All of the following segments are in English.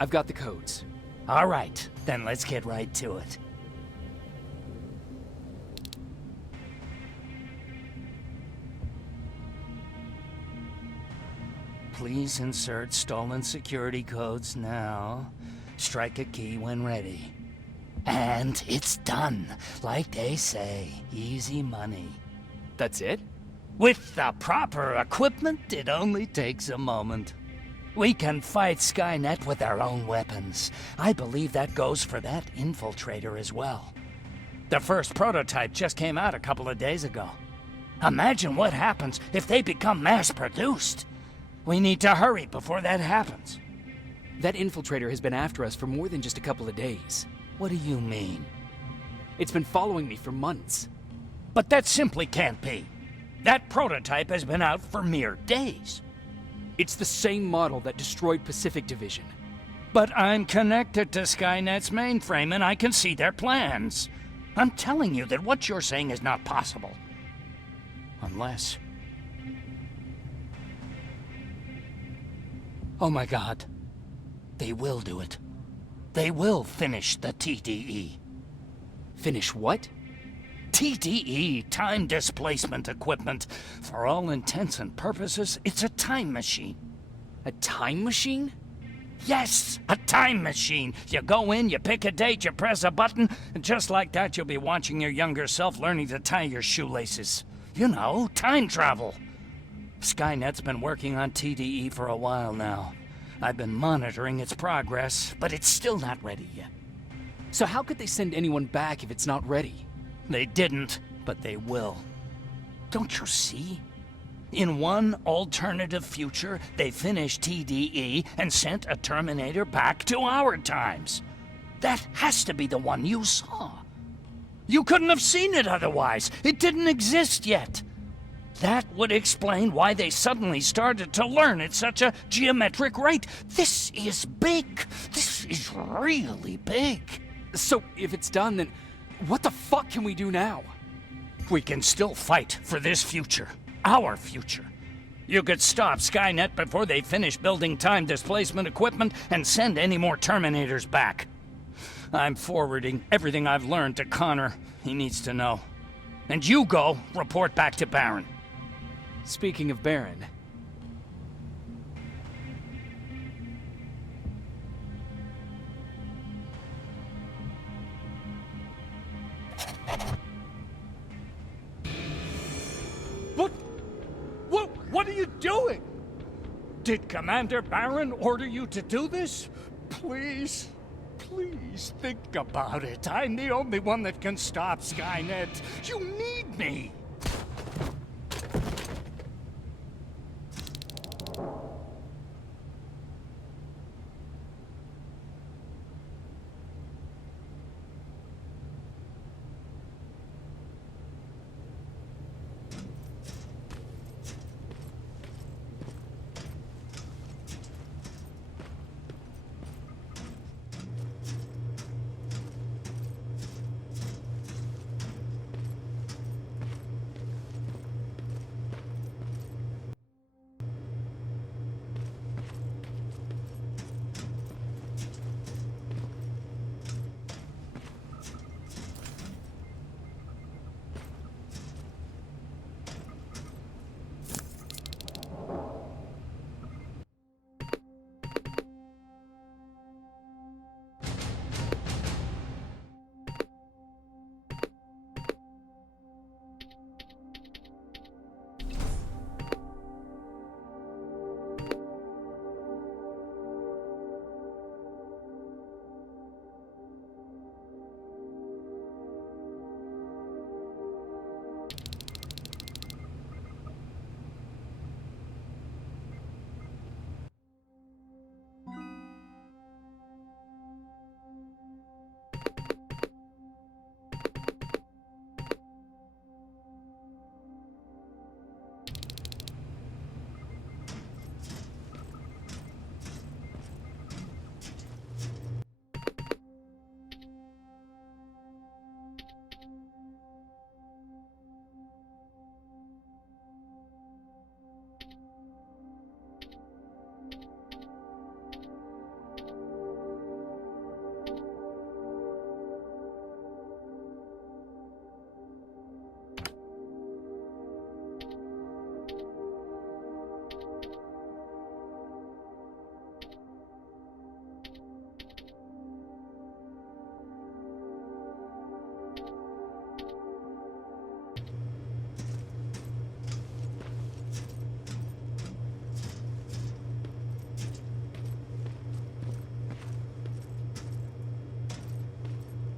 I've got the codes. All right, then let's get right to it. Please insert stolen security codes now. Strike a key when ready. And it's done. Like they say, easy money. That's it? With the proper equipment, it only takes a moment. We can fight Skynet with our own weapons. I believe that goes for that infiltrator as well. The first prototype just came out a couple of days ago. Imagine what happens if they become mass-produced. We need to hurry before that happens. That infiltrator has been after us for more than just a couple of days. What do you mean? It's been following me for months. But that simply can't be. That prototype has been out for mere days. It's the same model that destroyed Pacific Division. But I'm connected to Skynet's mainframe and I can see their plans. I'm telling you that what you're saying is not possible. Unless... Oh my God. They will do it. They will finish the TDE. Finish what? TDE, time displacement equipment. For all intents and purposes, it's a time machine. A time machine? Yes, a time machine. You go in, you pick a date, you press a button, and just like that you'll be watching your younger self learning to tie your shoelaces. You know, time travel. Skynet's been working on TDE for a while now. I've been monitoring its progress, but it's still not ready yet. So how could they send anyone back if it's not ready? They didn't, but they will. Don't you see? In one alternative future, they finished TDE and sent a Terminator back to our times. That has to be the one you saw. You couldn't have seen it otherwise. It didn't exist yet. That would explain why they suddenly started to learn at such a geometric rate. This is big. This is really big. So, if it's done, then what the fuck can we do now? We can still fight for this future. Our future. You could stop Skynet before they finish building time displacement equipment and send any more Terminators back. I'm forwarding everything I've learned to Connor. He needs to know. And you go report back to Baron. Speaking of Baron... What are you doing? Did Commander Baron order you to do this? Please think about it. I'm the only one that can stop Skynet. You need me.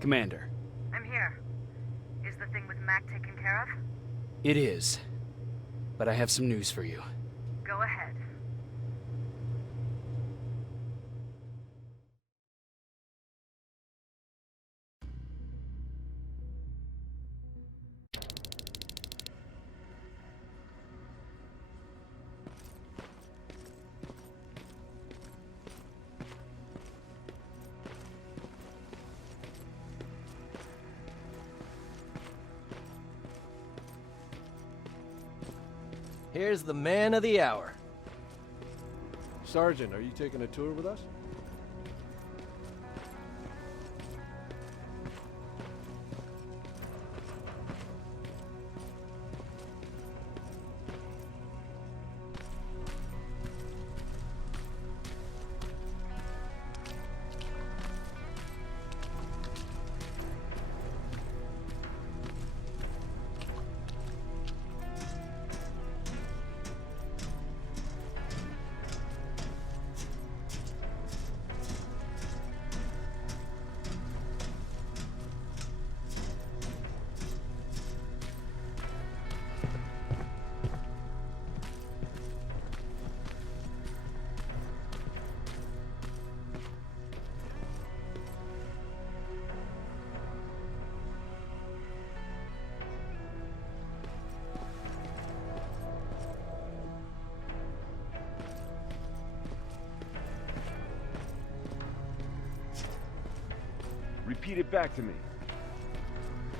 Commander. I'm here. Is the thing with Mac taken care of? It is. But I have some news for you. Go ahead. Here's the man of the hour. Sergeant, are you taking a tour with us? Repeat it back to me.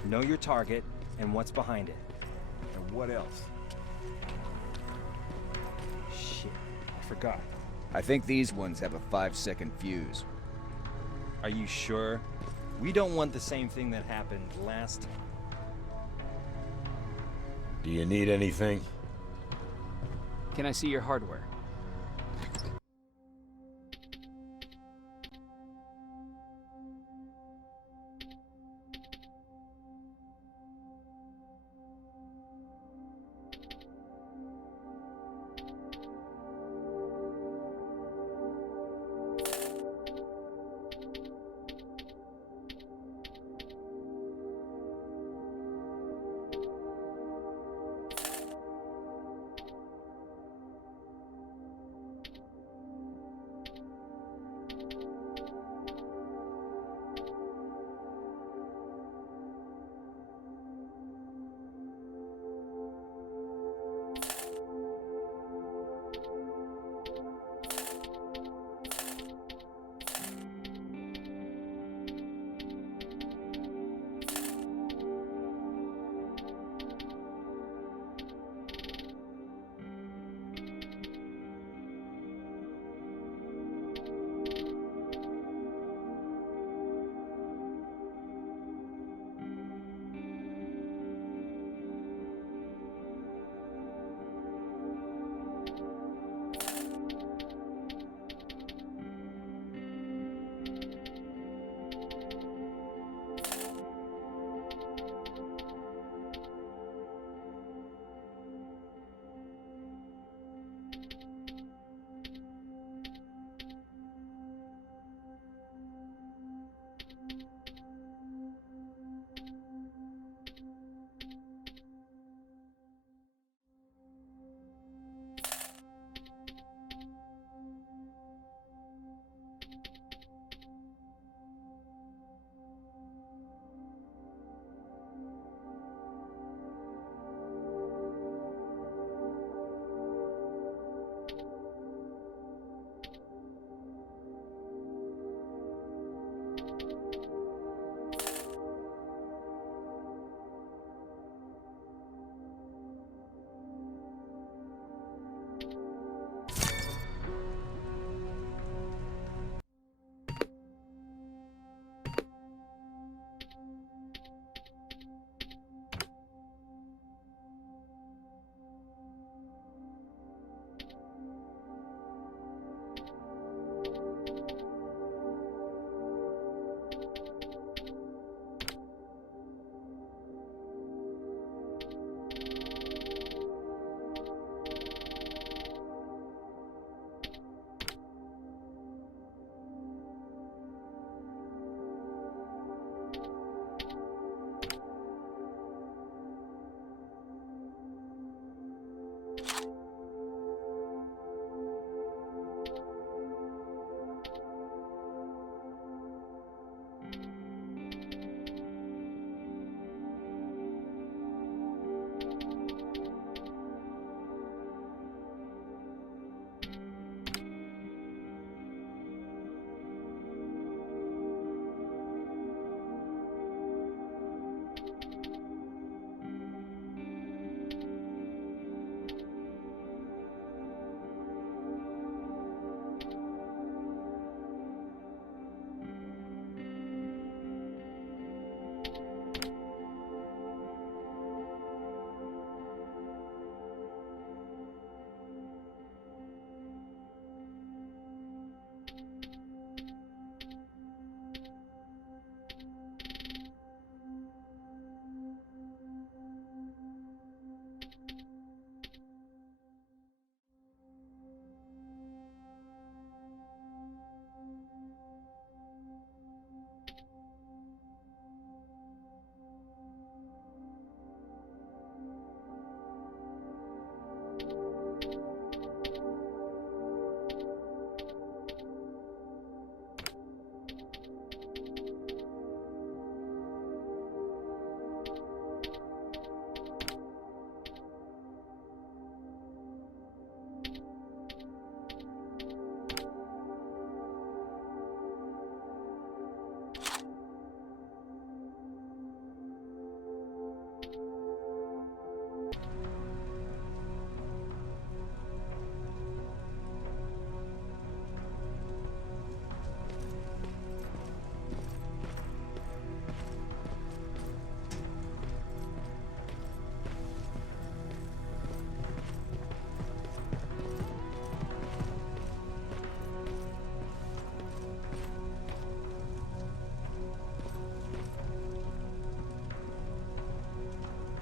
Know your target and what's behind it. And what else? Shit, I forgot. I think these ones have a 5-second fuse. Are you sure? We don't want the same thing that happened last time. Do you need anything? Can I see your hardware?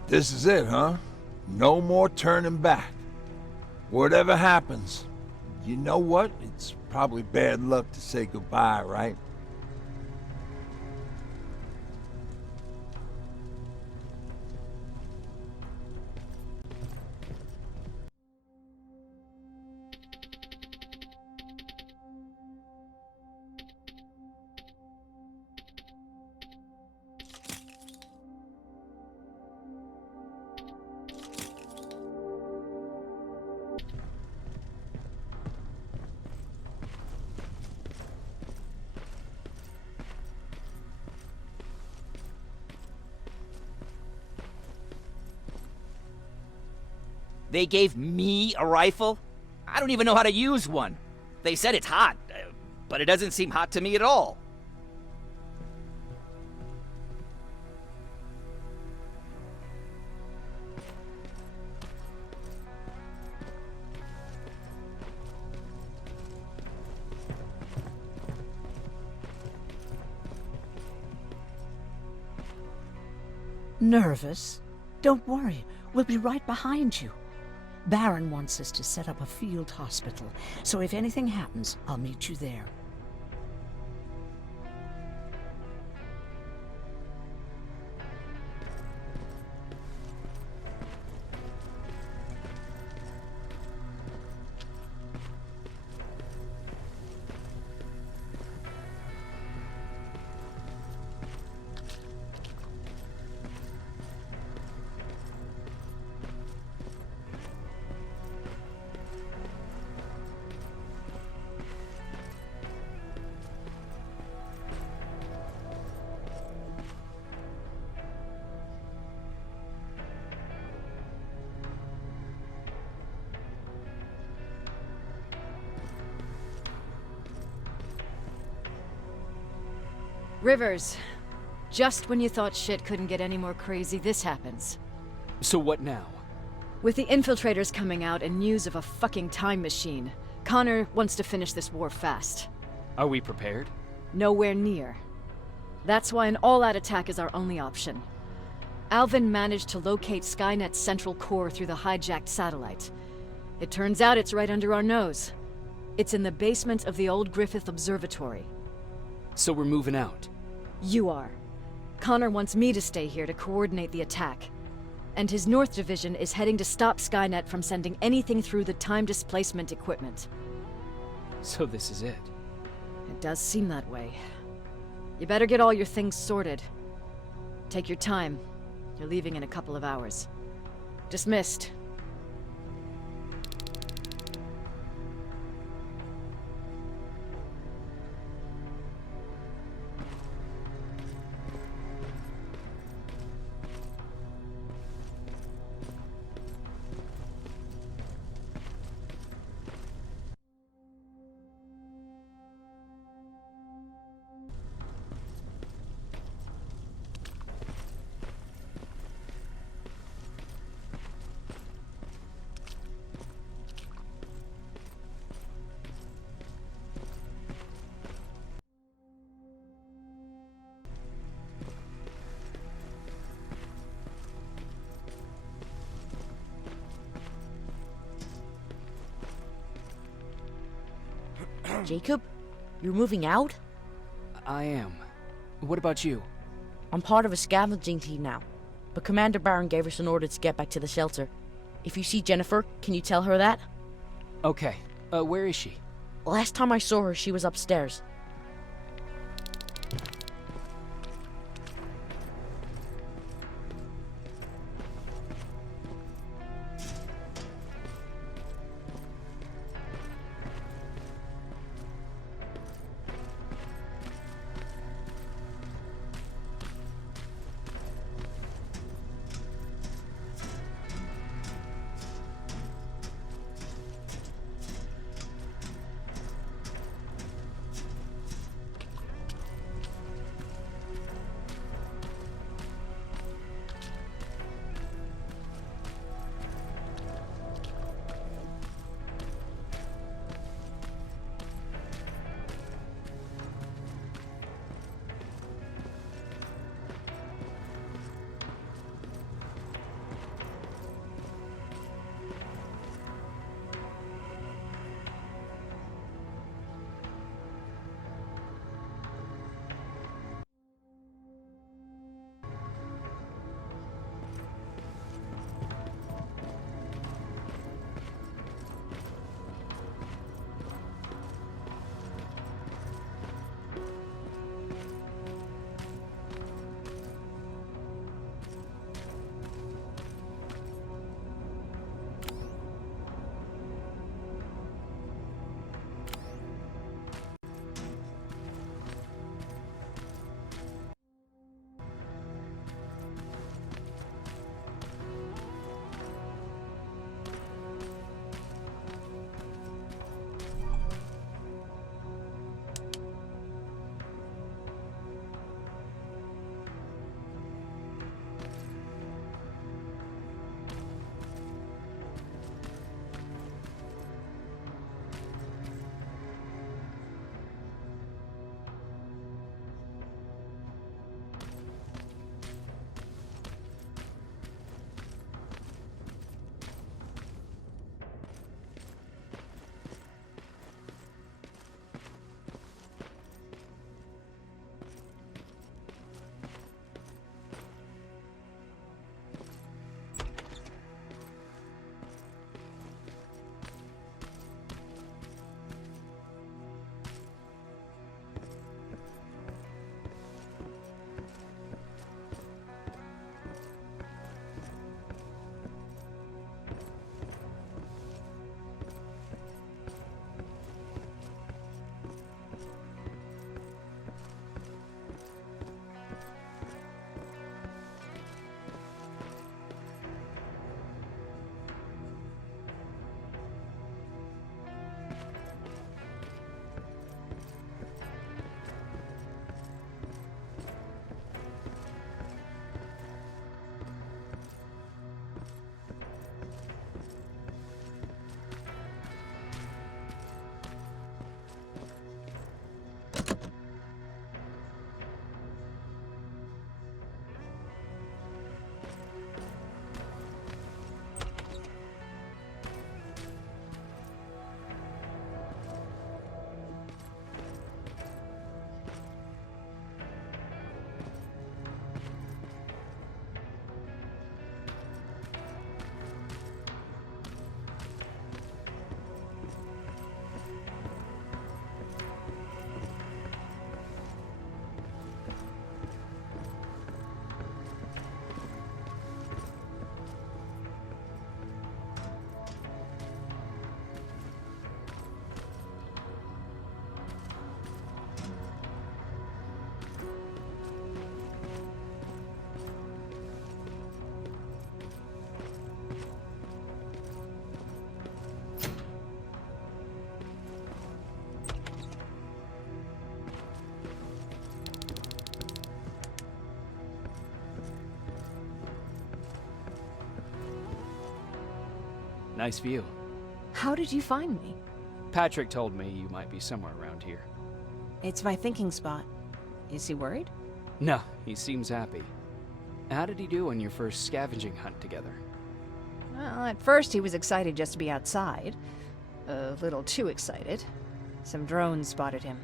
This is it, huh? No more turning back. Whatever happens, you know what? It's probably bad luck to say goodbye, right? They gave me a rifle? I don't even know how to use one. They said it's hot, but it doesn't seem hot to me at all. Nervous? Don't worry, we'll be right behind you. Baron wants us to set up a field hospital, so if anything happens, I'll meet you there. Rivers, just when you thought shit couldn't get any more crazy, this happens. So what now? With the infiltrators coming out and news of a fucking time machine, Connor wants to finish this war fast. Are we prepared? Nowhere near. That's why an all-out attack is our only option. Alvin managed to locate Skynet's central core through the hijacked satellite. It turns out it's right under our nose. It's in the basement of the old Griffith Observatory. So we're moving out. You are. Connor wants me to stay here to coordinate the attack. And his North Division is heading to stop Skynet from sending anything through the time displacement equipment. So this is it. It does seem that way. You better get all your things sorted. Take your time. You're leaving in a couple of hours. Dismissed. Jacob, you're moving out? I am. What about you? I'm part of a scavenging team now, but Commander Barron gave us an order to get back to the shelter. If you see Jennifer, can you tell her that? Okay. Where is she? Last time I saw her, she was upstairs. Nice view. How did you find me? Patrick told me you might be somewhere around here. It's my thinking spot. Is he worried? No, he seems happy. How did he do on your first scavenging hunt together? Well, at first he was excited just to be outside. A little too excited. Some drones spotted him.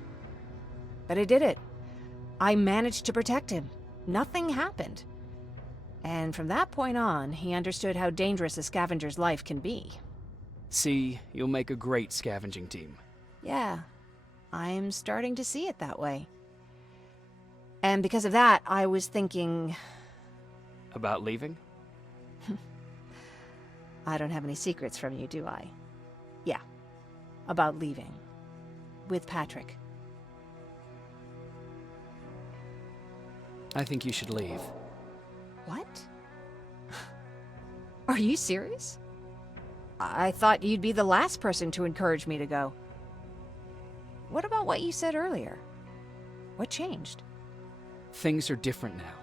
But I did it. I managed to protect him. Nothing happened. And from that point on, he understood how dangerous a scavenger's life can be. See, you'll make a great scavenging team. Yeah, I'm starting to see it that way. And because of that, I was thinking... About leaving? I don't have any secrets from you, do I? Yeah, about leaving. With Patrick. I think you should leave. What? Are you serious? I thought you'd be the last person to encourage me to go. What about what you said earlier? What changed? Things are different now.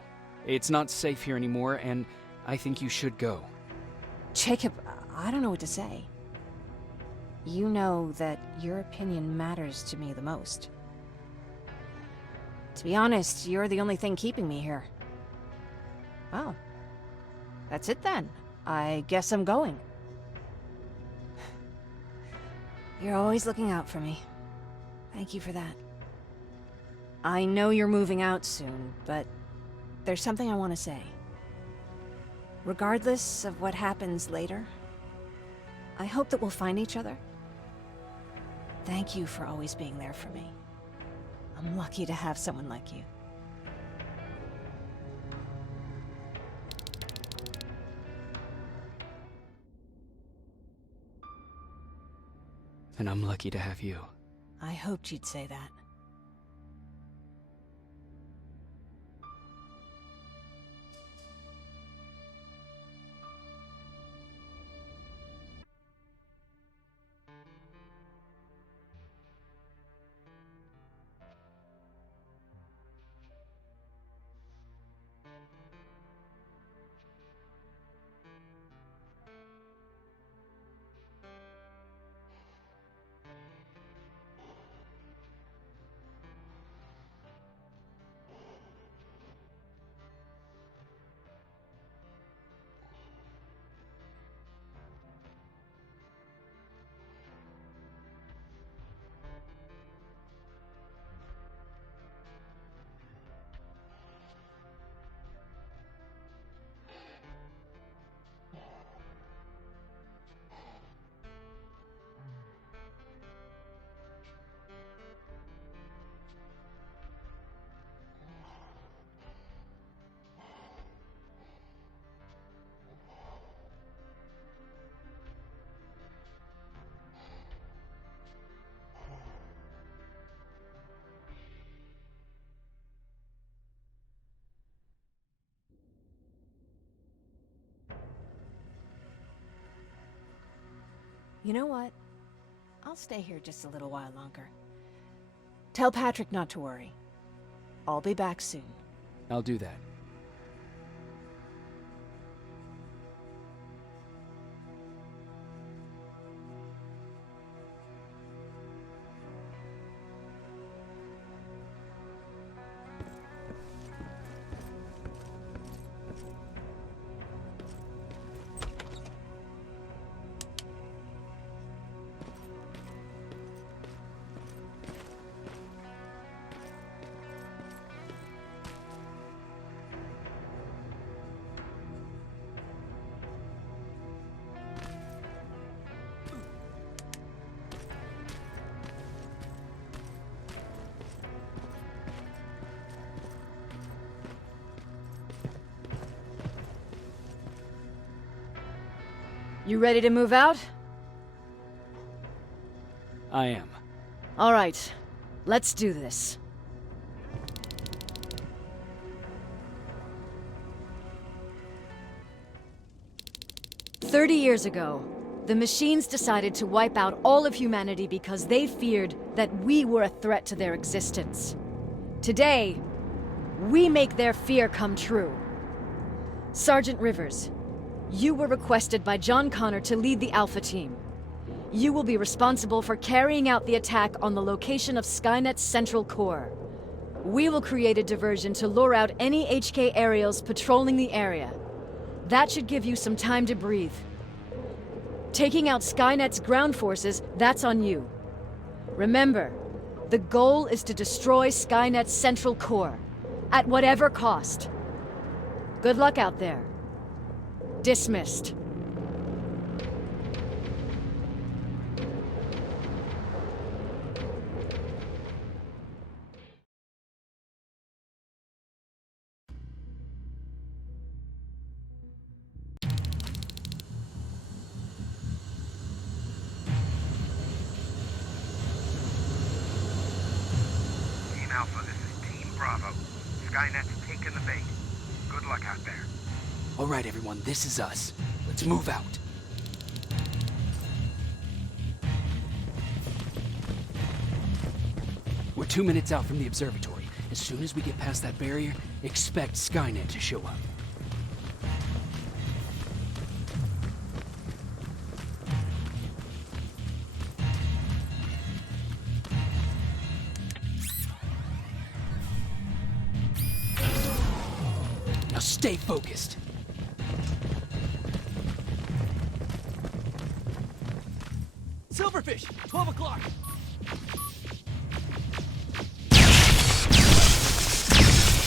It's not safe here anymore, and I think you should go. Jacob, I don't know what to say. You know that your opinion matters to me the most. To be honest, you're the only thing keeping me here. Well, that's it then. I guess I'm going. You're always looking out for me. Thank you for that. I know you're moving out soon, but there's something I want to say. Regardless of what happens later, I hope that we'll find each other. Thank you for always being there for me. I'm lucky to have someone like you. And I'm lucky to have you. I hoped you'd say that. You know what? I'll stay here just a little while longer. Tell Patrick not to worry. I'll be back soon. I'll do that. You ready to move out? I am. All right, let's do this. "30 years ago, the machines decided to wipe out all of humanity because they feared that we were a threat to their existence. Today, we make their fear come true. Sergeant Rivers, You were requested by John Connor to lead the Alpha team. You will be responsible for carrying out the attack on the location of Skynet's central core. We will create a diversion to lure out any HK aerials patrolling the area. That should give you some time to breathe. Taking out Skynet's ground forces, that's on you. Remember, the goal is to destroy Skynet's central core, at whatever cost. Good luck out there. Dismissed. Team Alpha, this is Team Bravo. Skynet's taken the bait. Good luck out there. All right, everyone, this is us. Let's move out. We're 2 minutes out from the observatory. As soon as we get past that barrier, expect Skynet to show up. Now stay focused. Silverfish, 12 o'clock.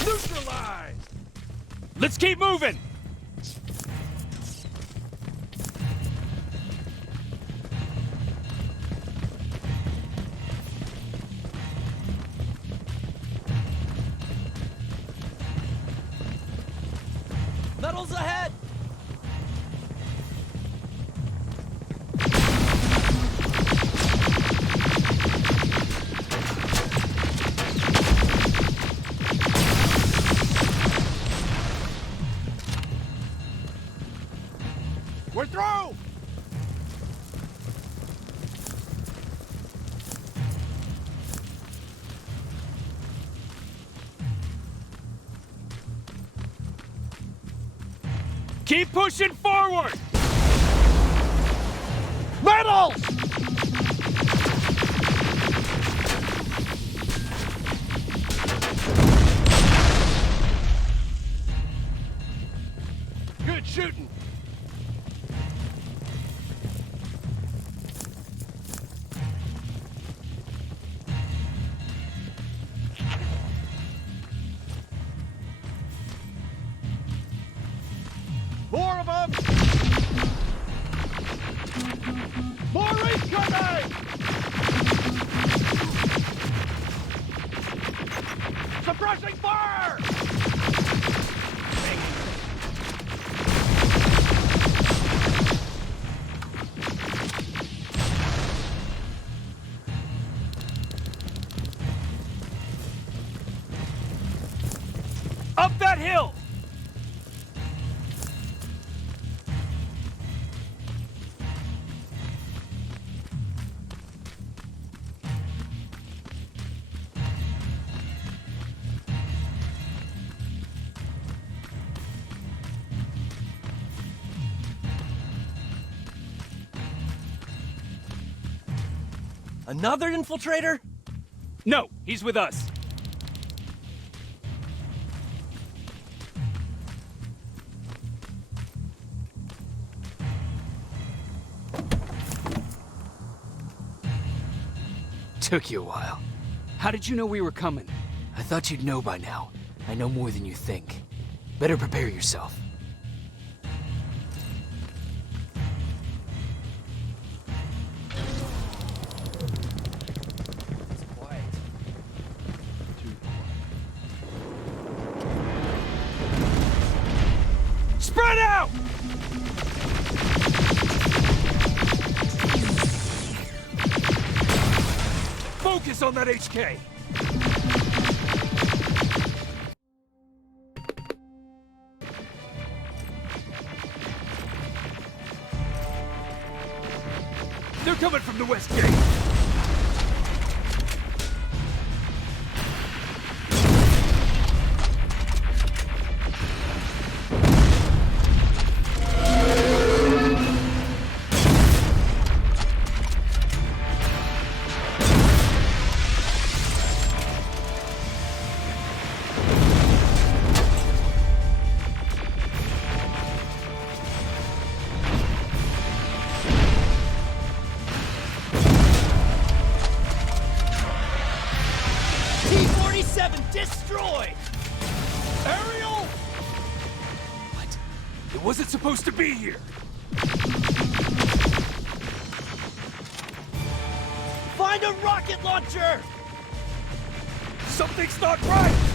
Neutralized! Let's keep moving! Metals ahead! We're through! Keep pushing forward! Metals! Good shooting! More of them! More incoming! Suppressing fire! Up that hill! Another infiltrator? No, he's with us. Took you a while. How did you know we were coming? I thought you'd know by now. I know more than you think. Better prepare yourself. Spread out! Focus on that HK! They're coming from the west gate! destroyed! Ariel! What? It wasn't supposed to be here! Find a rocket launcher! Something's not right!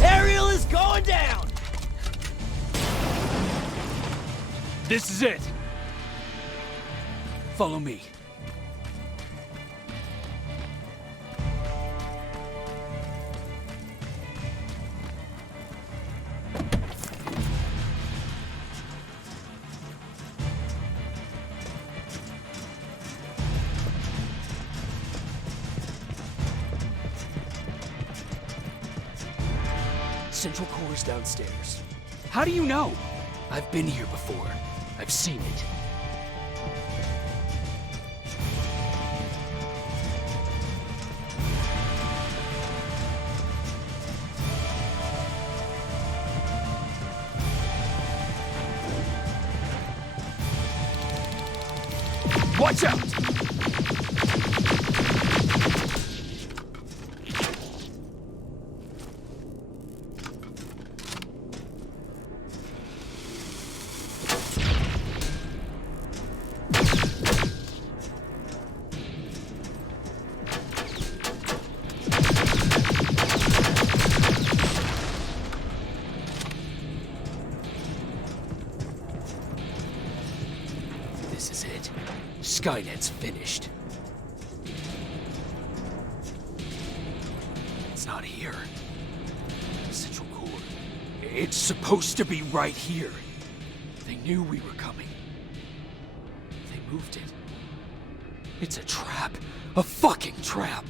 Ariel is going down! This is it! Follow me. Central Core's downstairs. How do you know? I've been here before. I've seen it. Watch out! This is it. Skynet's finished. It's not here. Central Core. It's supposed to be right here. They knew we were coming. They moved it. It's a trap. A fucking trap.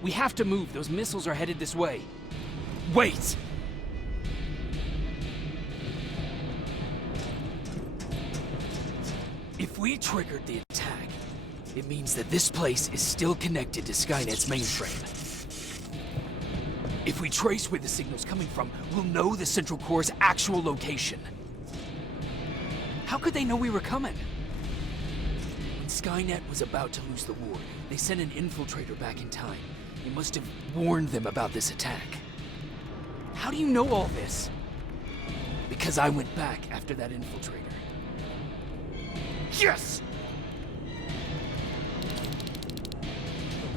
We have to move. Those missiles are headed this way. Wait! If we triggered the attack, it means that this place is still connected to Skynet's mainframe. If we trace where the signal's coming from, we'll know the Central Core's actual location. How could they know we were coming? When Skynet was about to lose the war, they sent an infiltrator back in time. He must have warned them about this attack. How do you know all this? Because I went back after that infiltrator. Yes!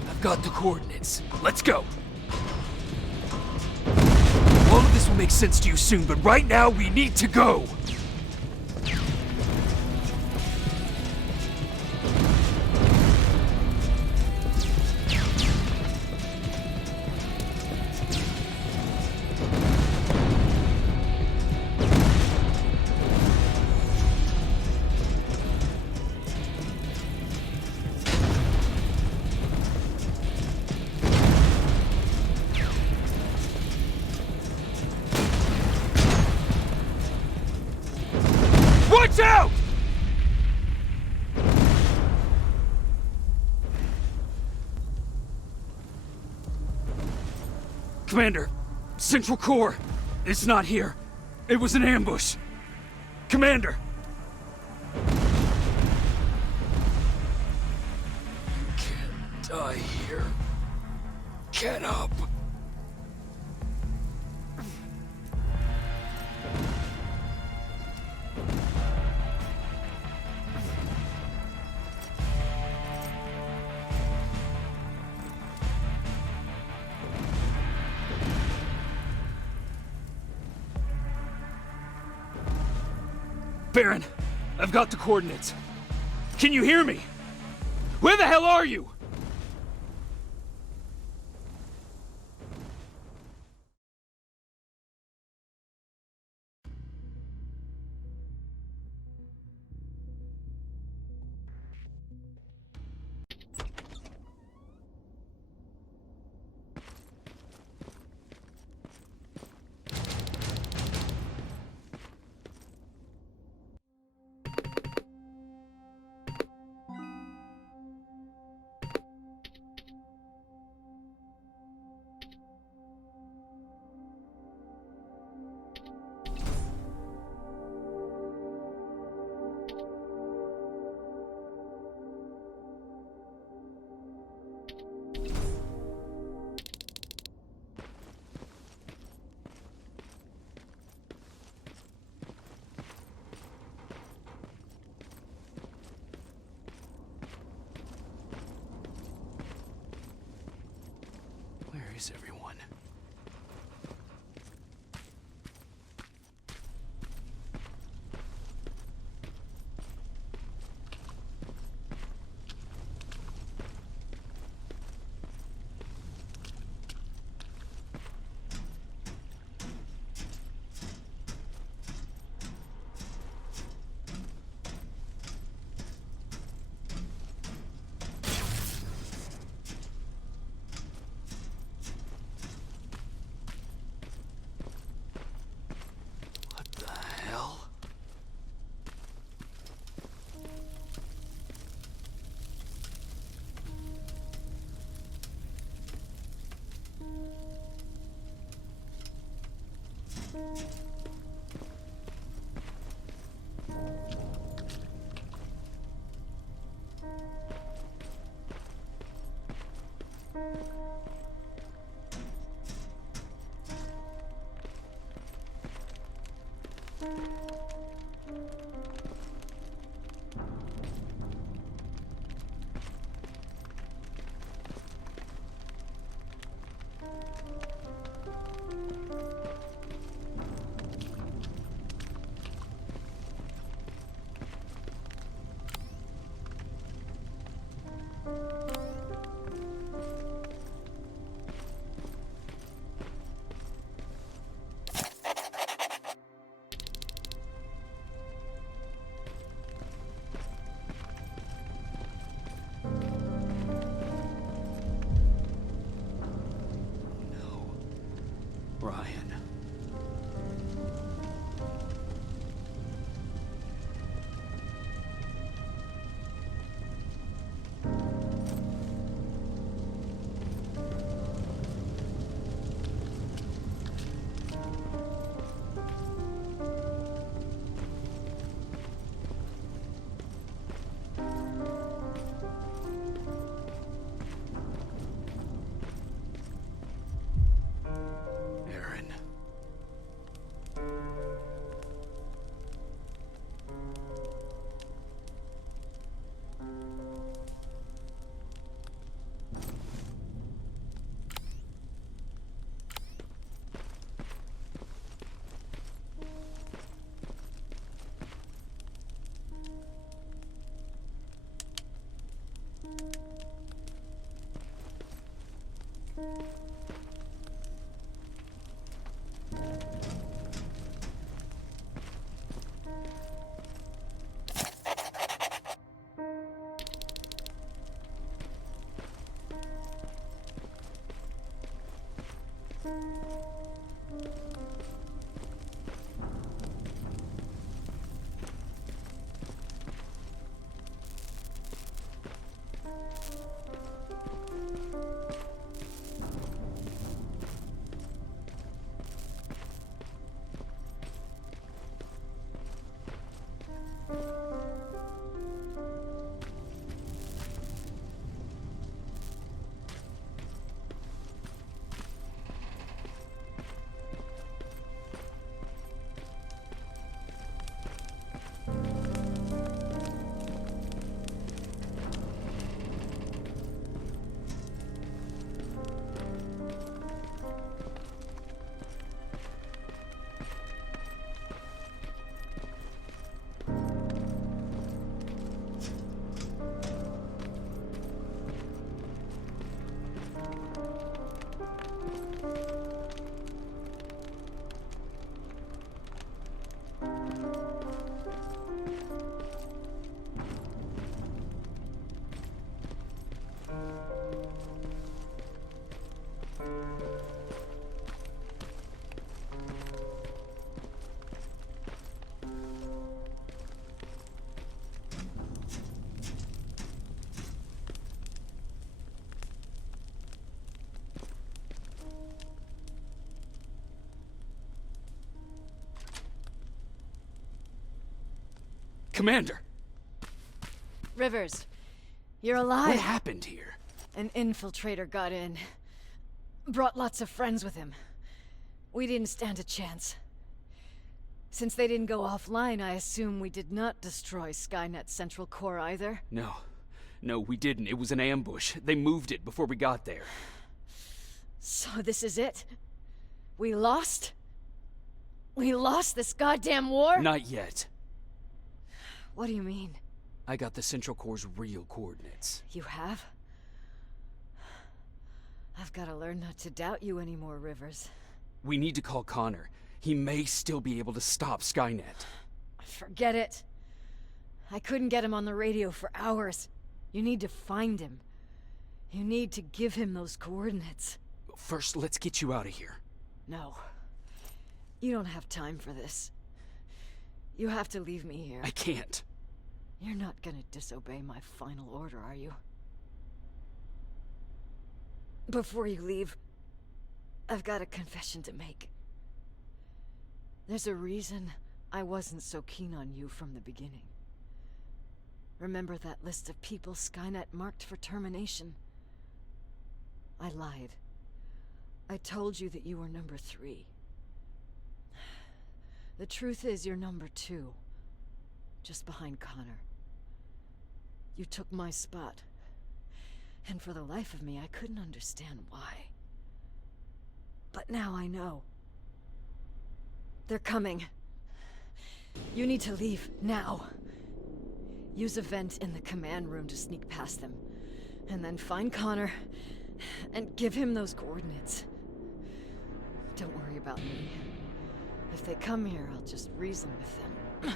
I've got the coordinates. Let's go! All of this will make sense to you soon, but right now we need to go! Watch out! Commander, Central Core, It's not here. It was an ambush. Commander! You can't die here. Get up! Baron, I've got the coordinates. Can you hear me? Where the hell are you? Where is everyone? Brian. Commander! Rivers, you're alive. What happened here? An infiltrator got in. Brought lots of friends with him. We didn't stand a chance. Since they didn't go offline, I assume we did not destroy Skynet's central core either. No, we didn't. It was an ambush. They moved it before we got there. So this is it? We lost? We lost this goddamn war? Not yet. What do you mean? I got the central core's real coordinates. You have? I've got to learn not to doubt you anymore, Rivers. We need to call Connor. He may still be able to stop Skynet. Forget it. I couldn't get him on the radio for hours. You need to find him. You need to give him those coordinates. First, let's get you out of here. No. You don't have time for this. You have to leave me here. I can't. You're not gonna disobey my final order, are you? Before you leave, I've got a confession to make. There's a reason I wasn't so keen on you from the beginning. Remember that list of people Skynet marked for termination? I lied. I told you that you were number 3. The truth is you're number 2. Just behind Connor. You took my spot. And for the life of me, I couldn't understand why. But now I know. They're coming. You need to leave, now. Use a vent in the command room to sneak past them. And then find Connor, and give him those coordinates. Don't worry about me. If they come here, I'll just reason with them.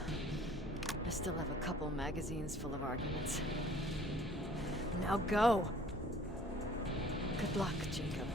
I still have a couple magazines full of arguments. Now go! Good luck, Jacob.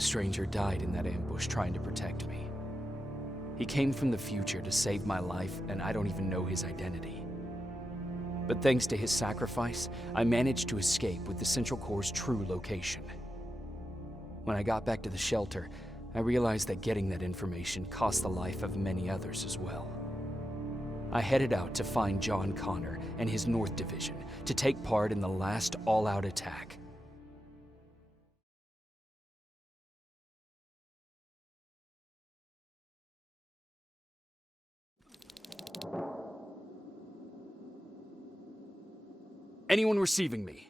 The stranger died in that ambush trying to protect me. He came from the future to save my life, and I don't even know his identity. But thanks to his sacrifice, I managed to escape with the Central Core's true location. When I got back to the shelter, I realized that getting that information cost the life of many others as well. I headed out to find John Connor and his North Division to take part in the last all-out attack. Anyone receiving me?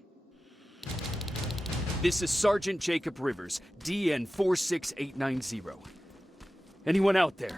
This is Sergeant Jacob Rivers, DN 46890. Anyone out there?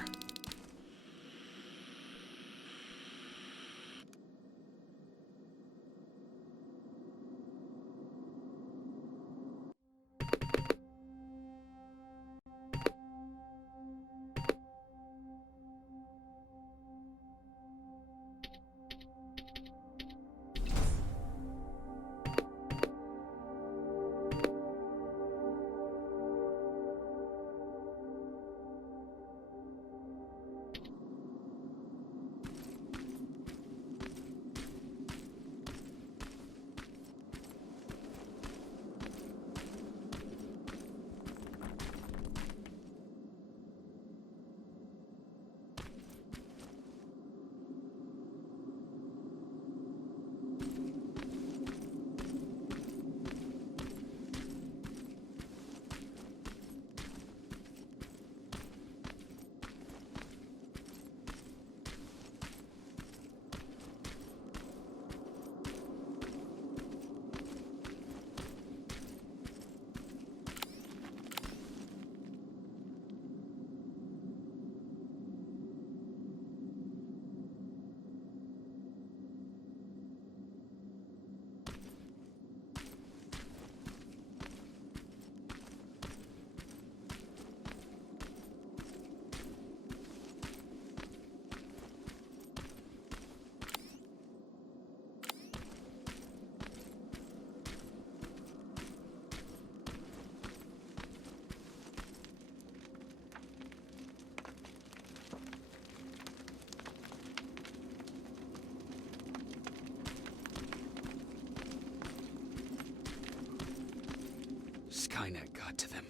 Skynet got to them.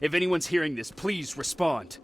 If anyone's hearing this, please respond.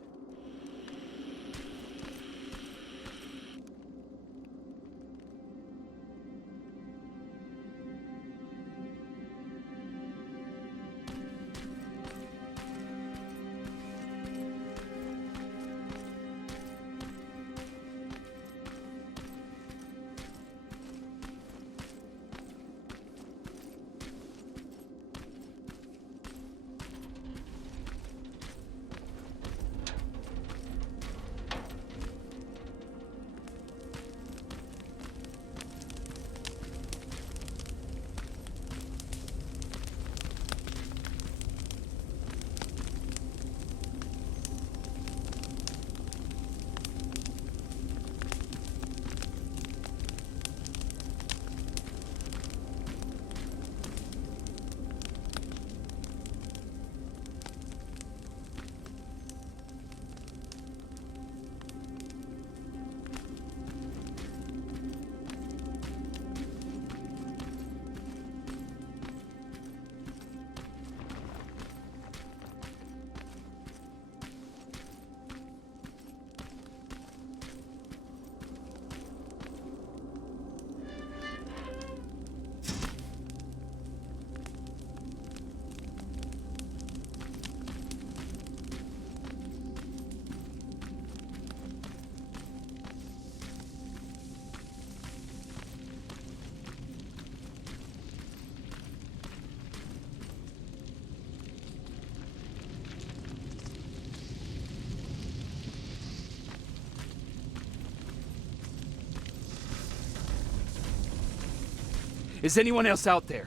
Is anyone else out there?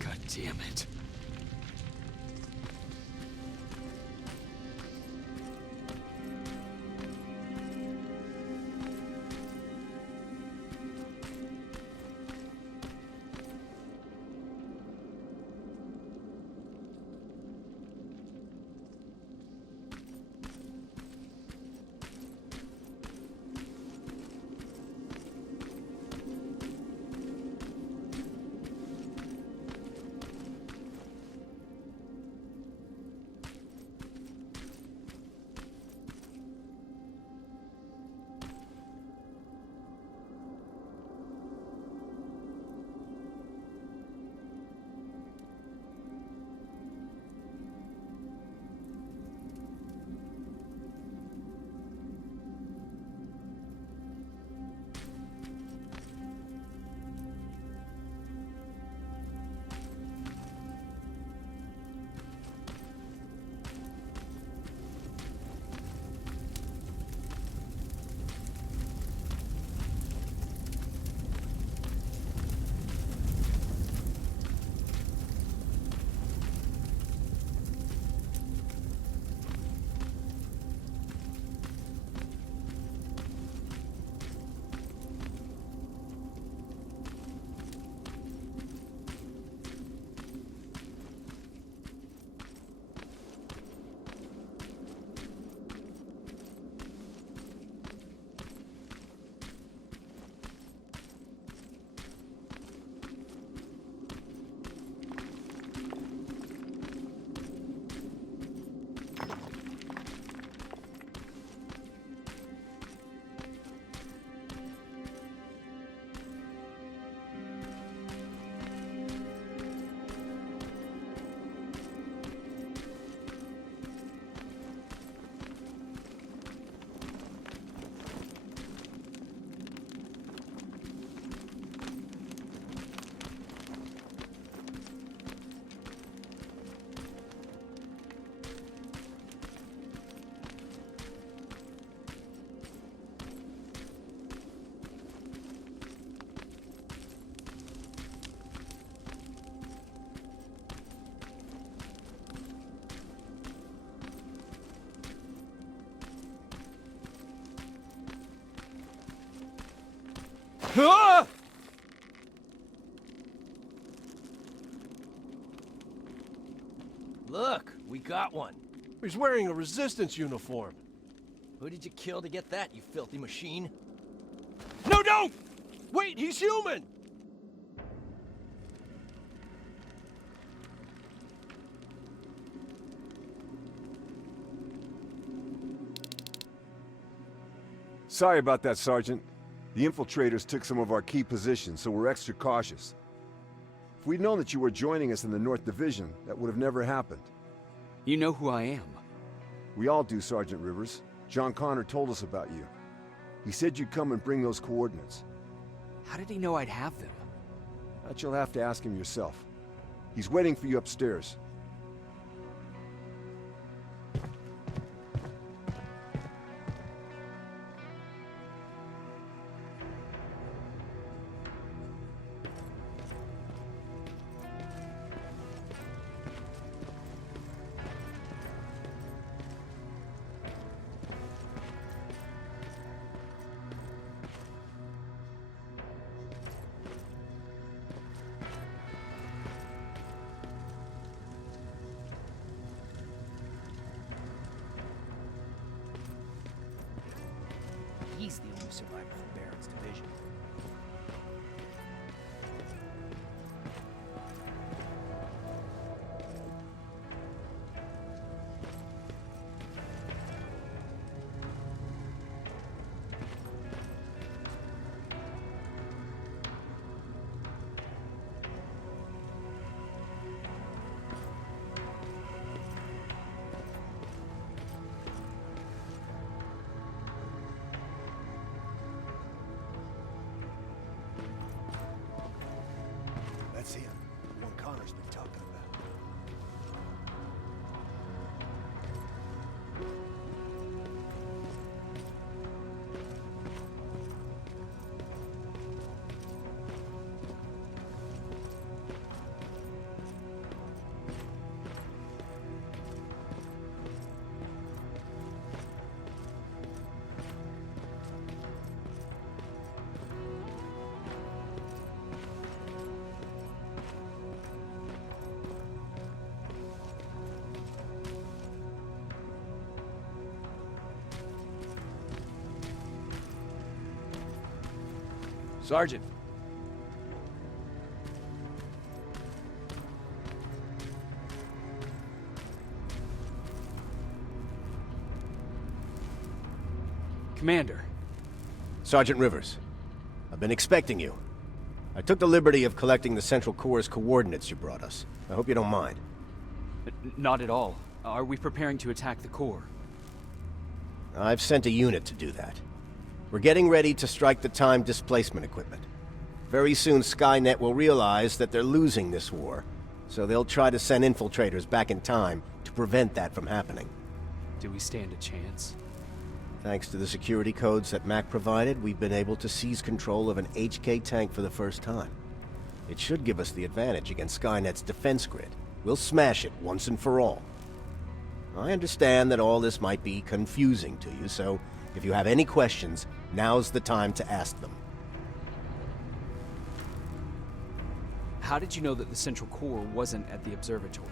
God damn it. Ah! Look, we got one. He's wearing a resistance uniform. Who did you kill to get that, you filthy machine? No, don't! Wait, he's human! Sorry about that, Sergeant. The infiltrators took some of our key positions, so we're extra cautious. If we'd known that you were joining us in the North Division, that would have never happened. You know who I am. We all do, Sergeant Rivers. John Connor told us about you. He said you'd come and bring those coordinates. How did he know I'd have them? That you'll have to ask him yourself. He's waiting for you upstairs. He's the only survivor from Baron's division. Sergeant. Commander. Sergeant Rivers, I've been expecting you. I took the liberty of collecting the Central Core's coordinates you brought us. I hope you don't mind. Not at all. Are we preparing to attack the core? I've sent a unit to do that. We're getting ready to strike the time displacement equipment. Very soon Skynet will realize that they're losing this war, so they'll try to send infiltrators back in time to prevent that from happening. Do we stand a chance? Thanks to the security codes that Mac provided, we've been able to seize control of an HK tank for the first time. It should give us the advantage against Skynet's defense grid. We'll smash it once and for all. I understand that all this might be confusing to you, so if you have any questions, now's the time to ask them. How did you know that the Central Core wasn't at the observatory?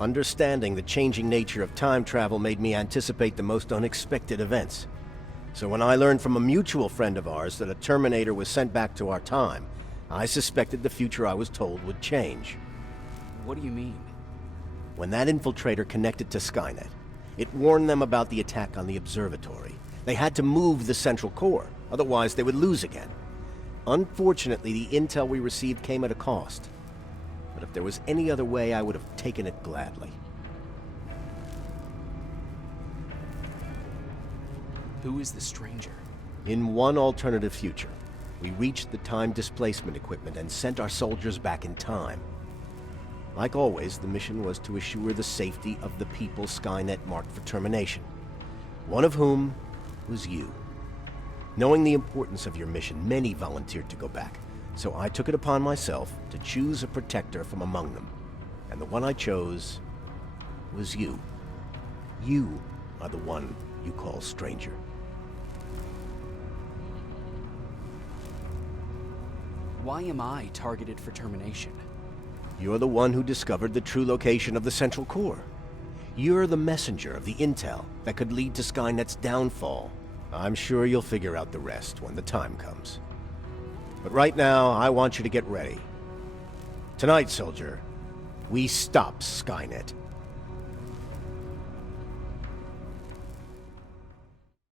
Understanding the changing nature of time travel made me anticipate the most unexpected events. So when I learned from a mutual friend of ours that a Terminator was sent back to our time, I suspected the future I was told would change. What do you mean? When that infiltrator connected to Skynet, it warned them about the attack on the observatory. They had to move the Central Core, otherwise they would lose again. Unfortunately, the intel we received came at a cost. But if there was any other way, I would have taken it gladly. Who is the stranger? In one alternative future, we reached the time displacement equipment and sent our soldiers back in time. Like always, the mission was to assure the safety of the people Skynet marked for termination. One of whom was you. Knowing the importance of your mission, many volunteered to go back. So I took it upon myself to choose a protector from among them. And the one I chose was you. You are the one you call stranger. Why am I targeted for termination? You're the one who discovered the true location of the Central Core. You're the messenger of the intel that could lead to Skynet's downfall. I'm sure you'll figure out the rest when the time comes. But right now, I want you to get ready. Tonight, soldier, we stop Skynet.